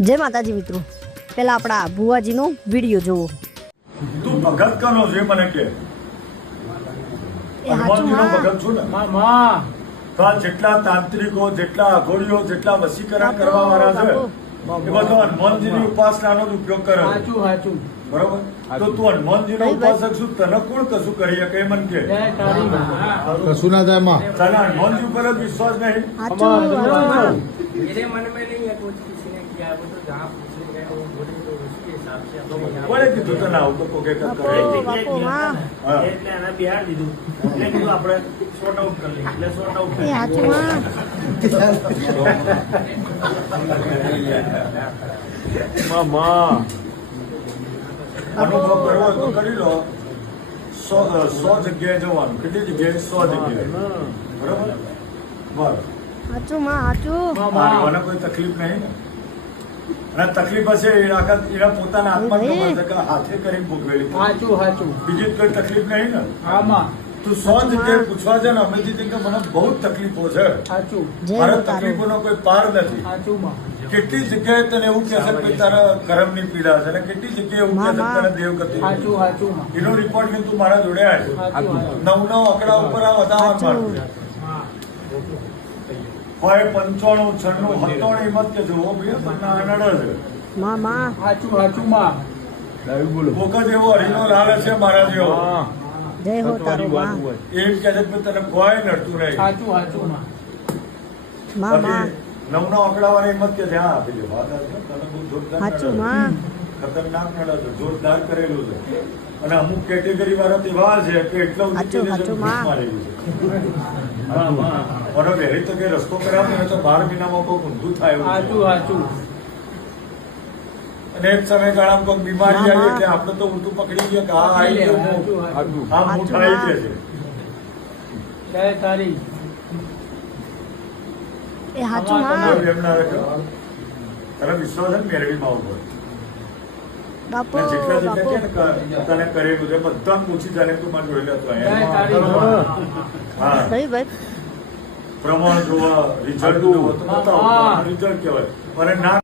જય માતાજી મિત્રો, પહેલા આપણા ભુવાજીનો વિડીયો જોવો. તું ભગત કનો છે મને કે હનુમાનજીનો ભગત છું ને તો આ જેટલા તાંત્રિકો, જેટલા અઘોરીઓ, જેટલા વશીકરણ કરવા વાળા છે એ બધો હનુમાનજીની ઉપાસનાનો જ ઉપયોગ કરે છે. બરોબર? તો તું હનુમાનજીનો ઉપાસક છું, તને કોણ કશું કરી શકે એ મને કે? કશું ના થાય માં. તને હનુમાનજી ઉપર જ વિશ્વાસ નહીં? मेरे मन में नहीं है कुछ, किसी ने किया है वो तो जहाँ पूछने गए वो बोले तो उसके हिसाब से કોણે કીધું તને આવું તો કોકે કરે? એટલે એને બિહાર દીધું એટલે કીધું આપણે શોર્ટ આઉટ કરી લઈએ એટલે શોર્ટ આઉટ એ હાચું માં. અનુભવ કરવો હોય તો કરી લો. 100 જગ્યાએ જવાનું. કેટલી જગ્યાએ? 100 જગ્યાએ. બરોબર? બસ. હાચું માં, હાચું. મને કોઈ તકલીફ નહીં ને. અને તકલીફ હશે એના પોતાના આત્મા ખબર છે કે હાથે કરી ભોગવેલી. બીજી કોઈ તકલીફ નહીં ને. તું 100 જગ્યાએ પૂછવા છે ને અમેથી કે મને બહુ જ તકલીફો છે, મારા તકલીફોનો કોઈ પાર નથી. કેટલી જગ્યાએ તને એવું કહે છે કે તારા કરમની પીડા છે, અને કેટલી જગ્યાએ એવું કહે છે તને દેવગતિ. એનો રિપોર્ટ કે તું મારા જોડે આવ્યો. 9 આંકડા ઉપર આ વધારવા માંડે. હોય 95, 96, 97 હિંમત કે જોવો ભાઈ તમને આનંદ છે. કોક જ એવો હરીનો લાલ છે મારા જેવો. જય હો તારો માં. એમ કે છે કે તને કોઈ નડતું નહીં. માં 9 આંકડા વાળી હિંમત કે જ્યાં આપી દે. વાત આવે છે તને બહુ જોરદાર હાચું નડે છે. માં. ખતરનાક નડે છે, જોરદાર કરેલું છે. અને અમુક કેટેગરી વાળા એવા છે કે એટલો હાચું, હાચું માં. મારેલું છે. અને વહેલી તો કે રસ્તો કરાવે ને તો 12 મહિનામાં કોઈ ઊંધું થાય એવું છે. અને એક સમયગાળામાં કોઈ બીમારી આવી એટલે આપણે તો ઊંધું પકડી ગયા કે આ આવી ગયું, આ મૂઠ આવી ગયા છે. એ હાચું માં. એમ ના રાખો. તને વિશ્વાસ છે ને મેળવીમાં ઉપર. બાપુ, મેં જેટલા બાપુ. જેટલા કે તને કરેલું છે બધા પૂછી જાણે તું મારે જોઈ લેતો અહીંયા. હા, ભાઈ પ્રમાણ જોવા, રિઝલ્ટ જોવા તો બતાવો. રિઝલ્ટ કહેવાય. અને ના